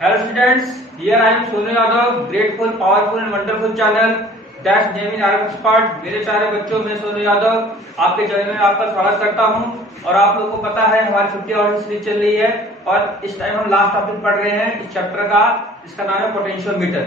Hello students, here I am Sonu Yadav, grateful, powerful and wonderful channel Dash Name in Arab Expert। मेरे प्यारे बच्चों, मैं सोनू यादव आपके channel में आपका स्वागत करता हूं। और आप लोगों को पता है हमारी 50 आवर्स सीरीज चल रही है और इस टाइम हम लास्ट टॉपिक पढ़ रहे हैं इस चैप्टर का, जिसका नाम है पोटेंशियोमीटर।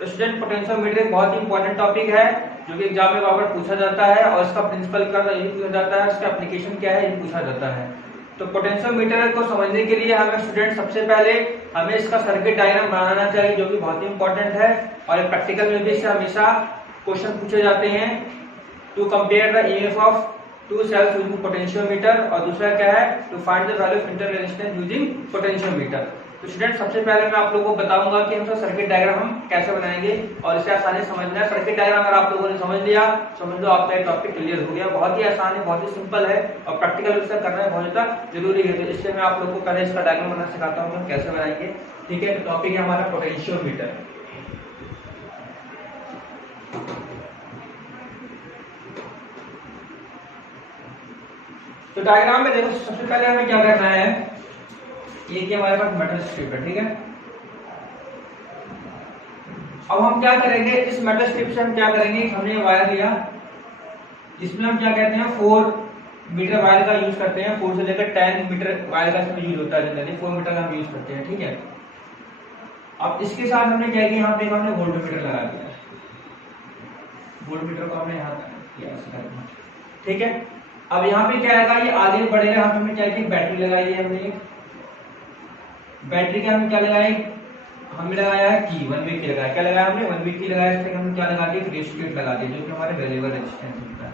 तो स्टूडेंट, पोटेंशियोमीटर एक बहुत ही इंपॉर्टेंट टॉपिक है जो कि एग्जाम में बार पूछा जाता है और इसका प्रिंसिपल क्या यही पूछा जाता है, इसका एप्लीकेशन क्या है ये पूछा जाता है। तो पोटेंशियोमीटर को समझने के लिए हमें स्टूडेंट सबसे पहले हमें इसका सर्किट डायग्राम बनाना चाहिए, जो कि बहुत ही इंपॉर्टेंट है और प्रैक्टिकल में भी इससे हमेशा क्वेश्चन पूछे जाते हैं। To compare the EMF of two cells using potentiometer, और दूसरा क्या है, to find the value of inter resistance using potentiometer. तो स्टूडेंट, सबसे पहले मैं आप लोगों को बताऊंगा कि हम सर्किट डायग्राम हम कैसे बनाएंगे और इसे आसानी समझना है। सर्किट डायग्राम अगर आप लोगों ने समझ लिया, समझ लो आपका ये टॉपिक क्लियर हो गया। बहुत ही आसान है, बहुत ही सिंपल है और प्रैक्टिकल रूप से करना बहुत ज्यादा जरूरी है। तो इसलिए मैं आप लोगों को पहले इसका डायग्राम बनाना सिखाता हूँ, कैसे बनाएंगे। ठीक है, तो टॉपिक है हमारा पोटेंशियोमीटर। तो डायग्राम में देखो, सबसे पहले हमें क्या करना है, ये हमारे पास मेटल स्ट्रिप है। ठीक है, अब हम क्या करेंगे, इस मेटल स्ट्रिप से हम क्या करेंगे, हमने वायर लिया जिसमें हम क्या कहते हैं 4 मीटर वायर का यूज करते हैं। 4 से लेकर 10 मीटर वायर का इसमें यूज होता है, जनरली 4 मीटर का हम यूज करते हैं। ठीक है, अब इसके साथ हमने क्या किया, यहाँ पे हमने वोल्टमीटर लगा दिया। वोल्टमीटर को हमने यहाँ किया। ठीक है, अब यहाँ पे क्या आएगा, ये आगे बढ़ेगा। यहाँ पे हमने क्या किया, बैटरी लगाई है हमने। बैटरी का हम क्या लगाए, हमने लगाया है की 1 वीक की लगाया। क्या लगाया हमने, 1 वीक की लगाया। इससे हमने क्या लगा दिया, रेजिस्टेंस लगा दिया, जो कि हमारे वेरिएबल रेजिस्टेंस होता है।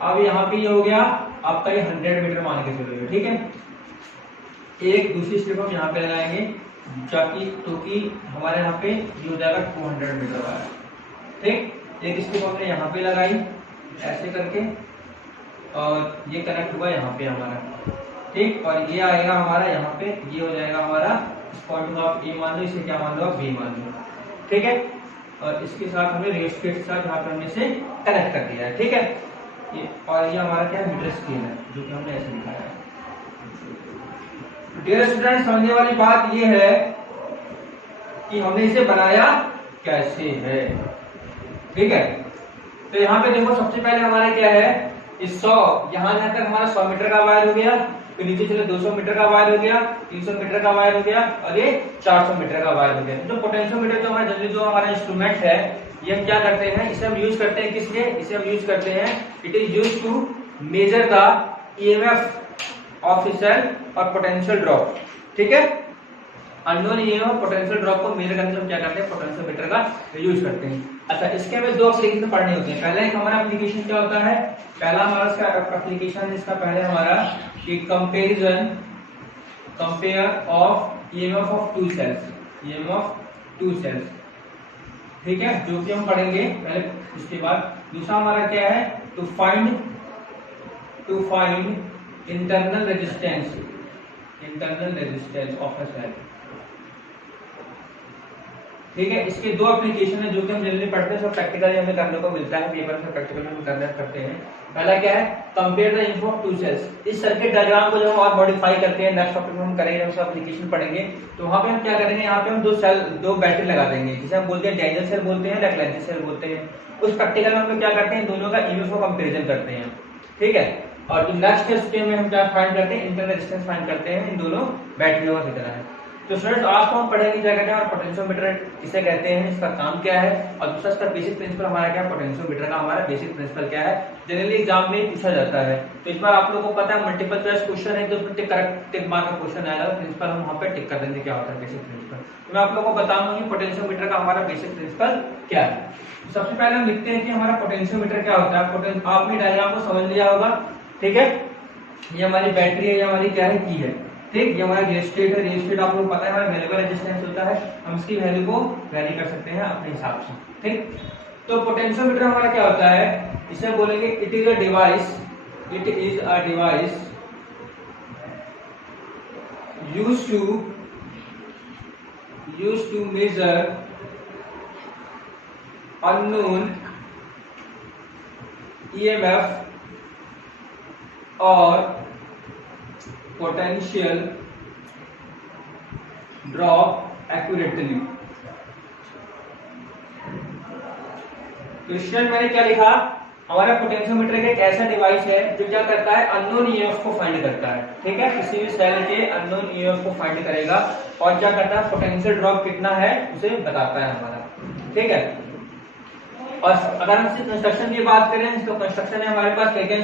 अब यहाँ पे ये हो गया आपका, ये 100 मीटर मान के चलोगे। ठीक है, एक दूसरी स्ट्रिप हम यहाँ पे लगाएंगे, क्योंकि हमारे यहाँ पे ये हो जाएगा 200 मीटर वाला। ठीक, एक स्ट्रिप हमने यहाँ पे लगाई ऐसे करके और ये कनेक्ट हुआ यहाँ पे हमारा। ठीक, और ये आएगा हमारा यहाँ पे, ये हो जाएगा हमारा स्पॉट आप ए मान लो, इसे क्या मान लो आप बी मान लो। ठीक है, और इसके साथ हमने रेजिस्टेंस के साथ यहाँ पे हमने इसे कनेक्ट कर दिया है। ठीक है, ये और ये हमारा क्या है, मीटर स्केल है, जो कि हमने ऐसे दिखाया है। डियर स्टूडेंट, समझने वाली बात ये है कि हमने इसे बनाया कैसे है। ठीक है, तो यहाँ पे देखो, सबसे पहले हमारा क्या है, इस 100 यहाँ तक हमारा 100 मीटर का वायर हो गया, फिर नीचे चले 200 मीटर का वायर हो गया, 300 मीटर का वायर हो गया और ये 400 मीटर का वायर हो गया। तो पोटेंशियोमीटर जो हमारा जनरली जो हमारा इंस्ट्रूमेंट है, ये हम क्या करते हैं, इसे हम यूज करते हैं किस लिए, इसे हम यूज करते हैं, it is use to measure the EMF of a cell और पोटेंशियल ड्रॉप। ठीक है, अननोन ईएमएफ पोटेंशियल ड्रॉप को मेजर करने से हम क्या करते हैं, पोटेंशियोमीटर का यूज करते हैं। अच्छा, इसके हमें 2 एप्लीकेशन पढ़ने होते हैं। पहला एक हमारा एप्लीकेशन क्या होता है, पहला हमारा इसका एप्लीकेशन, इसका पहले हमारा कि compare of EMF of 2 cells, EMF of 2 cells. ठीक है, जो कि हम पढ़ेंगे पहले। इसके बाद दूसरा हमारा क्या है, to find internal resistance of a cell. ठीक है, इसके 2 एप्लीकेशन है जो कि हम जनरली पढ़ते हैं, सब प्रैक्टिकली हमें करने को मिलता है, पेपर में प्रैक्टिकल में करते हैं। पहला क्या है, compare the input of 2 cells. इस सर्किट डायग्राम को जब हम और मॉडिफाई करते हैं, नेक्स्ट टॉपिक में हम करेंगे, हम सब एप्लीकेशन पढ़ेंगे। तो वहां पे हम क्या करेंगे, यहाँ पे हम 2 बैटरी लगा देंगे, जिसे हम बोलते हैं डायजल सेल बोलते हैं, लैग्रेंज सेल बोलते हैं। उस प्रैक्टिकल में हम क्या करते हैं, दोनों का ईएमएफ को कंपैरिजन करते हैं। ठीक है, और जो नेक्स्ट स्टेप में हम क्या फाइंड करते हैं, इंटरनल रेजिस्टेंस फाइंड करते हैं इन दोनों बैटरियों की तरह है। तो स्टूडेंट्स, आज तो हम पढ़ेंगे क्या कहते हैं और पोटेंशियोमीटर किसे कहते हैं, इसका काम क्या है, और दूसरा इसका बेसिक प्रिंसिपल हमारा क्या है, पोटेंशियोमीटर का हमारा बेसिक प्रिंसिपल क्या है, जनरली एग्जाम में पूछा जाता है। तो इस बार आप लोगों को पता है मल्टीपल चॉइस क्वेश्चन है, तो उसमें करेक्ट टिक मार्क का क्वेश्चन आएगा, प्रिंसिपल हम वहां पे टिक कर देंगे क्या होता है बेसिक प्रिंसिपल। तो मैं आप लोगों को बताऊंगा कि पोटेंशियोमीटर का हमारा बेसिक प्रिंसिपल क्या है। सबसे पहले हम लिखते हैं कि हमारा पोटेंशियोमीटर क्या होता है। आपने डायग्राम को समझ लिया होगा। ठीक है, ये हमारी बैटरी है, ये हमारी क्या है, की है। ठीक, ये हमारा रेजिस्टेंस है। रेजिस्टेंस आपको पता है हमारा वेरिएबल रेजिस्टेंस होता है, हम इसकी वैल्यू को वेरी कर सकते हैं अपने हिसाब से। ठीक, तो पोटेंशियोमीटर हमारा क्या होता है, इसे बोलेंगे it is a device used to measure unknown EMF और potential ड्रॉप एक्यूरेटली। तो स्टूडेंट मैंने क्या लिखा, हमारा पोटेंशियोमीटर एक ऐसा डिवाइस है जो क्या करता है, अननोन ईएमएफ को फाइंड करता है। ठीक है, किसी भी सेल के अननोन ईएमएफ को फाइंड करेगा और क्या करता है, पोटेंशियल ड्रॉप कितना है उसे बताता है हमारा। ठीक है, और अगर हम इसकी कंस्ट्रक्शन की बात करें, इसका कंस्ट्रक्शन है हमारे पास क्या क्या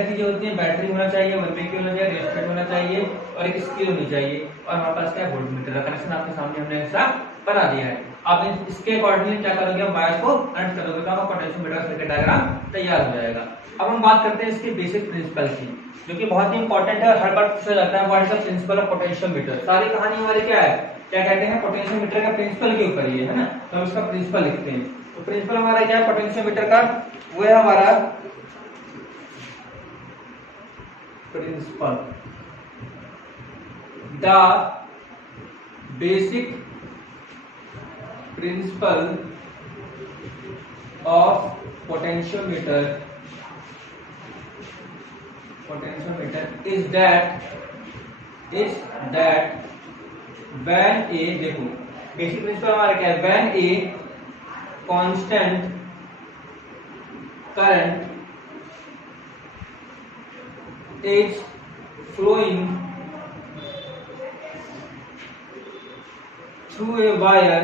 चीजें होती हैं, बैटरी होना चाहिए, 1 वे होना चाहिए, रेजिस्टेंस होना चाहिए और एक स्केल होनी चाहिए, और हमारे पास क्या है, वोल्टमीटर का कनेक्शन आपके सामने हमने ऐसा बना दिया है। आप इसके अकॉर्डिंगली क्या करोगे, वायर्स को कनेक्ट करोगे तो आपका पोटेंशियोमीटर सर्किट डायग्राम तैयार हो जाएगा। अब हम बात करते हैं इसके बेसिक प्रिंसिपल की, जो कि बहुत ही इंपॉर्टेंट है और हर बार पूछा जाता है, what is the principle of potentiometer. सारी कहानी हमारी क्या है, क्या कहते हैं, पोटेंशियोमीटर का प्रिंसिपल के ऊपर ही है ना, तो हम इसका प्रिंसिपल लिखते हैं। तो प्रिंसिपल हमारा क्या है पोटेंशियोमीटर का, वो है हमारा principle, the basic principle of potentiometer is that when a, देखो बेसिक प्रिंसिपल हमारा क्या है, when a constant current is flowing through a wire,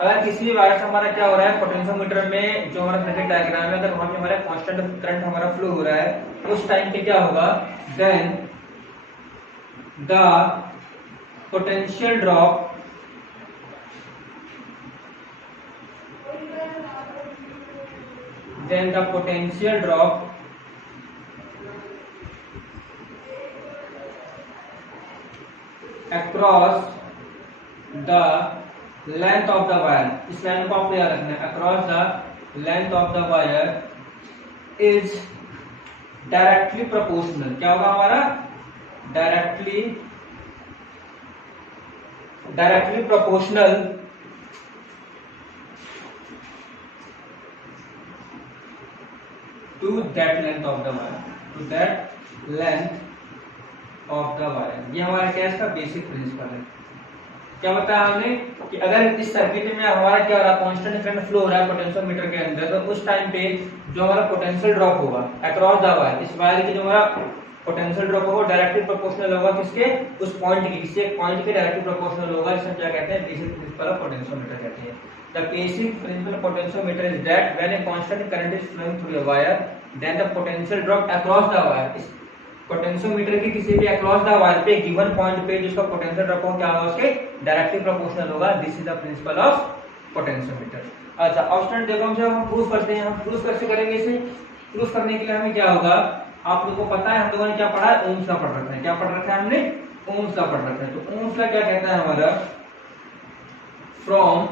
अगर किसी भी वायर से हमारा क्या हो रहा है, पोटेंशियोमीटर में जो हमारा सर्किट डायग्राम है, अगर वहां पे हमारा कांस्टेंट करंट हमारा फ्लो हो रहा है, उस टाइम पे क्या होगा, then the potential drop across the length of the wire, इस लाइन को आपको याद रखना है, across the length of the wire is directly proportional, क्या होगा हमारा, directly proportional to that length of the wire, ये हमारा क्या है, इसका बेसिक प्रिंसिपल है। क्या बताया हमने कि अगर इस सर्किट में हमारा क्या हो रहा है, कांस्टेंट करंट फ्लो हो रहा है पोटेंशियोमीटर के अंदर, तो उस टाइम पे जो हमारा पोटेंशियल ड्रॉप होगा अक्रॉस द वायर, इस वायर की जो हमारा पोटेंशियल ड्रॉप होगा डायरेक्टली प्रोपोर्शनल होगा किसके, उस पॉइंट के, किसी एक पॉइंट के डायरेक्टली प्रोपोर्शनल होगा, जिसे क्या कहते हैं, बेसिक प्रिंसिपल ऑफ पोटेंशियोमीटर कहते हैं। The basic principle of potentiometer is that when a constant current is flowing through a wire, then the potential drop across the wire, potentiometer के किसी भी अक्रॉस द वायर पे given point पे जिसका potential drop हो क्या होगा, उसके डायरेक्टली प्रोपोर्शनल होगा। This is the principle of potentiometer. अच्छा, अब स्टूडेंट देखो हम जब हम प्रूफ करते हैं, हम प्रूफ कैसे करेंगे इसे, प्रूफ करने के लिए हमें क्या होगा, आप लोगों को पता है, हम लोगों ने क्या पढ़ा है, ओम्स का पढ़ रखा है, क्या पढ़ रखा है हमने, ओम्स का पढ़ रखा है। तो ओम्स का क्या कहता है हमारा, from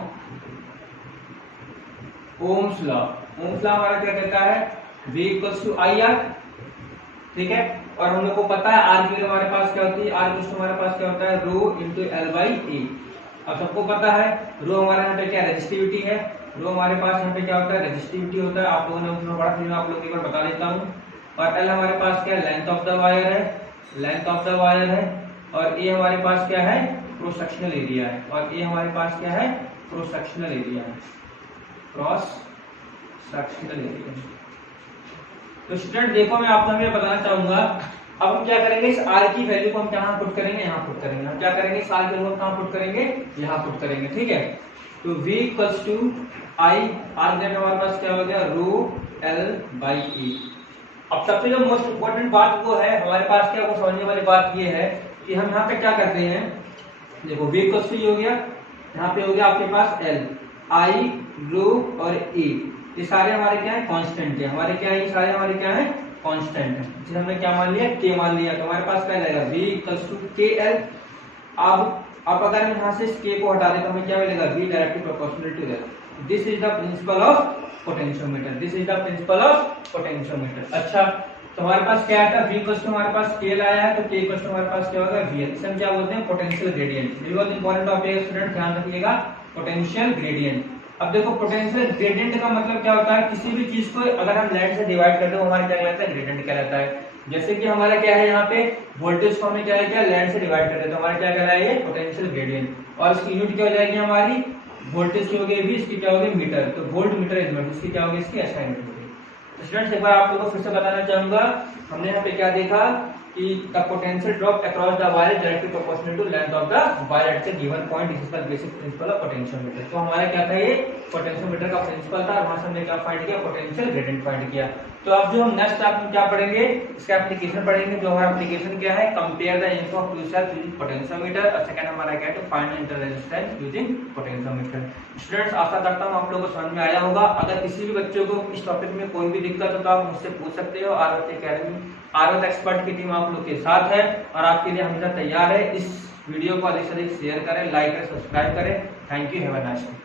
Ohm's law, Ohm's law हमारा क्या कहता है, V इक्वल्स टू IR, ठीक है, और हम लोग को पता है आर की वैल्यू हमारे पास क्या होती है, आर की हमारे पास क्या होता है, रो इंटू एल बाई ए। अब सबको पता है रो हमारे यहाँ पे क्या रेजिस्टिविटी है, रो हमारे पास यहाँ पे क्या होता है, रेजिस्टिविटी होता है, आप लोगों ने उसमें बड़ा फिल्म आप लोगों को बता देता हूँ। और एल हमारे पास क्या, लेंथ ऑफ द वायर है, लेंथ ऑफ द वायर है, और ए हमारे पास क्या है, क्रॉस सेक्शनल एरिया है, और ए हमारे पास क्या है, क्रॉस सेक्शनल एरिया है, क्रॉस सेक्शनल एरिया। तो स्टूडेंट देखो मैं आपको हमें बताना चाहूंगा, अब हम क्या करेंगे, इस आर की वैल्यू को हम कहां पुट करेंगे, यहां पुट करेंगे। हम क्या करेंगे, इस आर की वैल्यू को कहां पुट करेंगे, यहां पुट करेंगे, ठीक है। तो V equals to I, R then हमारे पास क्या हो गया, रो एल बाई ए। अब सबसे जो मोस्ट इंपोर्टेंट बात वो है हमारे पास क्या, वो समझने वाली बात ये है कि हम यहाँ पे क्या करते हैं, देखो V इक्वल्स टू हो गया, यहाँ पे हो गया आपके पास एल, आई, रो और ए, ये सारे हमारे क्या है, कांस्टेंट है, हमारे क्या है, ये सारे हमारे क्या है, कांस्टेंट है, जिसे हमने क्या मान लिया, के मान लिया। तो हमारे पास क्या रहेगा, V इक्वल्स टू के एल। अब अगर हम यहाँ से इस के को हटा दें तो हमें क्या मिलेगा, V directly proportional to L. This is the principle of potentiometer, this is the principle of potentiometer. अच्छा, तो हमारे पास क्या आता है, V इक्वल्स टू हमारे पास के लाया है, तो के इक्वल्स टू हमारे पास क्या होगा, VL। इसे हम क्या बोलते हैं, पोटेंशियल ग्रेडियंट। बहुत इंपॉर्टेंट टॉपिक है स्टूडेंट, ध्यान रखिएगा, पोटेंशियल ग्रेडियंट। अब देखो पोटेंशियल ग्रेडियंट का मतलब क्या होता है, किसी भी चीज को अगर हम लाइन से डिवाइड करते हैं हमारा क्या कहलाता है, ग्रेडियंट कहलाता है। जैसे कि हमारा क्या है यहाँ पे वोल्टेज को हमें क्या है क्या लैंड से डिवाइड करते हैं, तो हमारा क्या कहलाएगा ये पोटेंशियल ग्रेडियंट, और इसकी यूनिट क्या हो जाएगी हमारी वोल्टेज की हो गई भी, इसकी क्या होगी मीटर, तो वोल्ट मीटर यूनिट, इसकी क्या होगी इसकी SI यूनिट होगी। तो स्टूडेंट्स एक बार आप लोगों को फिर से बताना चाहूंगा, हमने यहाँ पे क्या देखा कि the potential drop across the wire directly proportional to length of the wire at the given point, this is the basic principle of potentiometer. तो हमारा क्या था ये पोटेंशियोमीटर का प्रिंसिपल था, वहां से हमने क्या फाइंड किया पोटेंशियल ग्रेडियंट फाइंड किया। तो अब जो हम नेक्स्ट स्टेप में क्या पढ़ेंगे, इसका एप्लीकेशन पढ़ेंगे, जो हमारा एप्लीकेशन क्या है compare the input of two cells using potentiometer, और सेकंड हमारा क्या है to find inter resistance using potentiometer. Students आशा करता हूं आप लोगों को समझ में आया होगा। अगर किसी भी बच्चों को इस टॉपिक में कोई भी दिक्कत हो तो आप मुझसे पूछ सकते हो। आरवत एकेडमी आरवत एक्सपर्ट की टीम आप लोग के साथ है और आपके लिए हमेशा तैयार है। इस वीडियो को अधिक से अधिक शेयर करें, लाइक करें, सब्सक्राइब करें। Thank you, have a nice day.